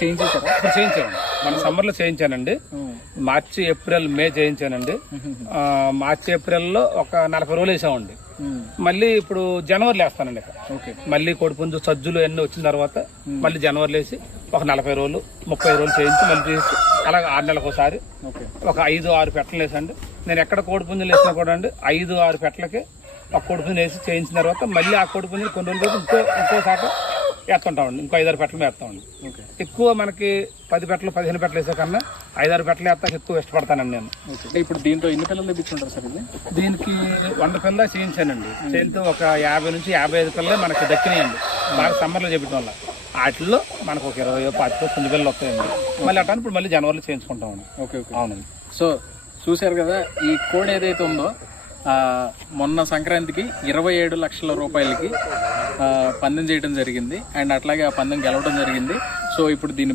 చేయించారా? ఇప్పుడు చేయించాను, మన సమ్మర్లో చేయించానండి. మార్చి ఏప్రిల్ మే చేయించానండి. మార్చి ఏప్రిల్లో ఒక 40 రోజులు వేసామండి. మళ్ళీ ఇప్పుడు జనవరిలో వేస్తానండి. మళ్ళీ కోడిపుంజు సజ్జులు అన్నీ వచ్చిన తర్వాత మళ్ళీ జనవరిలో వేసి ఒక 40 రోజులు 30 రోజులు చేయించి మళ్ళీ తీసి అలాగే 6 నెలలకు ఒకసారి ఒక 5-6 పెట్టలు వేసండి. నేను ఎక్కడ కోడిపుంజులు వేసినా కూడా అండి 5-6 పెట్టలకి ఒక కోడిపుంజు వేసి చేయించిన తర్వాత మళ్ళీ ఆ కోడిపుంజులు కొన్ని రోజులు ఇంకో శాఖ వేస్తుంటామండి. ఇంకో 5-6 పెట్టలు వేస్తామండి. ఎక్కువ మనకి 10 పెట్టలు 15 పెట్టలు వేసే కన్నా 5-6 పెట్టలు వేస్తాక ఎక్కువ ఇష్టపడతానండి నేను. ఇప్పుడు దీంతో ఎన్ని పిల్లలు తెప్పించుకుంటారు సార్? ఇది దీనికి 100 పిల్లలు చేయించానండి. చేయింతో ఒక 50 నుంచి 55 పిల్లలే మనకి దక్కినాయండి. బాగా సమ్మర్లో చెప్పడం వల్ల వాటిల్లో మనకు ఒక 20-25 పుంజు పిల్లలు వస్తాయండి. మళ్ళీ అట్లా ఇప్పుడు మళ్ళీ జనవరిలో చేయించుకుంటామండి. అవునండి. సో చూశారు కదా, ఈ కోడ్ ఏదైతే ఉందో మొన్న సంక్రాంతికి 27 లక్షల రూపాయలకి పందెం చేయడం జరిగింది. అండ్ అట్లాగే ఆ పందెం గెలవడం జరిగింది. సో ఇప్పుడు దీని